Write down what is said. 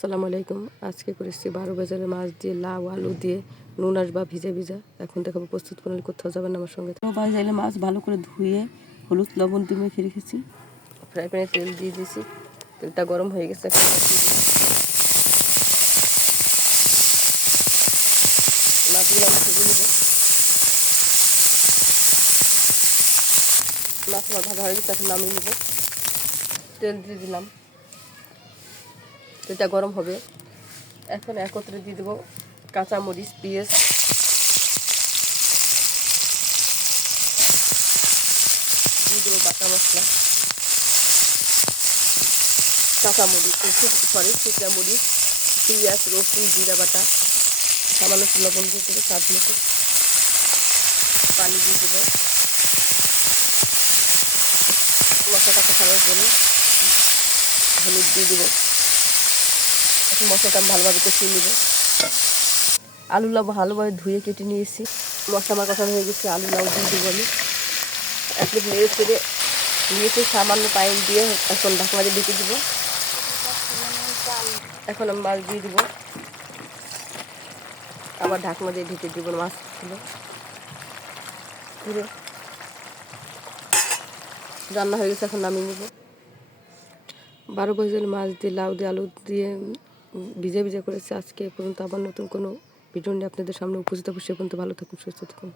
আসসালামু আলাইকুম। আজকে করেছি বারো বাজারে মাছ দিয়ে লাউ আলু দিয়ে নুন আসবা ভিজা ভিজা। এখন দেখাবো প্রস্তুত প্রণালী কোথাও যাবেন আমার সঙ্গে। বাজারে মাছ ভালো করে ধুয়ে হলুদ লবণ দিয়ে মেখে রেখেছি। ফ্রাই প্যানে তেল দিয়ে দিয়েছি। তেলটা গরম হয়ে গেছে মাছগুলো আমি ভেজে নেব। মাছ ভাজা হয়ে গেছে এখন নামিয়ে নেব। তেল দিয়ে দিলাম। তেলটা গরম হবে। এখন একত্রে দিয়ে দেবো কাঁচামরিচ, পেঁয়াজ। দিয়ে দেবো বাটা মশলা। কাঁচামরিচ সরি শুকনা মরিচ, পেঁয়াজ, রসুন, জিরা বাটা। সামান্য লবণ দিয়ে দেবো স্বাদ মতো। পানি দিয়ে দেবো। মশলাটা কষানোর জন্য হলুদ দিয়ে দেবো। এখন মশলাটা আমি ভালোভাবে কষিয়ে নেব। আলু লাউ ভালোভাবে ধুয়ে কেটে নিয়েছি। মশলা আমার কষানো হয়ে গেছে আলু লাউ দিয়ে দেবো আমি। এক মিনিট নেড়ে চেড়ে নিয়েছি, সামান্য পাইন দিয়ে এখন ঢাকা মাঝে ঢেকে দেবো। এখন আমি মাছ দিয়ে দেবো। আবার ঢাকনা দিয়ে ঢেকে দেবো মাছগুলো। পুরো। রান্না হয়ে গেছে, এখন নামিয়ে নেব। বারো বছর মাছ দিয়ে লাউ দিয়ে আলু দিয়ে ভিজে ভিজে করেছে। আজকে পর্যন্ত আবার নতুন কোনো ভিডিও নিয়ে আপনাদের সামনে উপস্থিত সে পর্যন্ত ভালো থাকুন, সুস্থ থাকুন।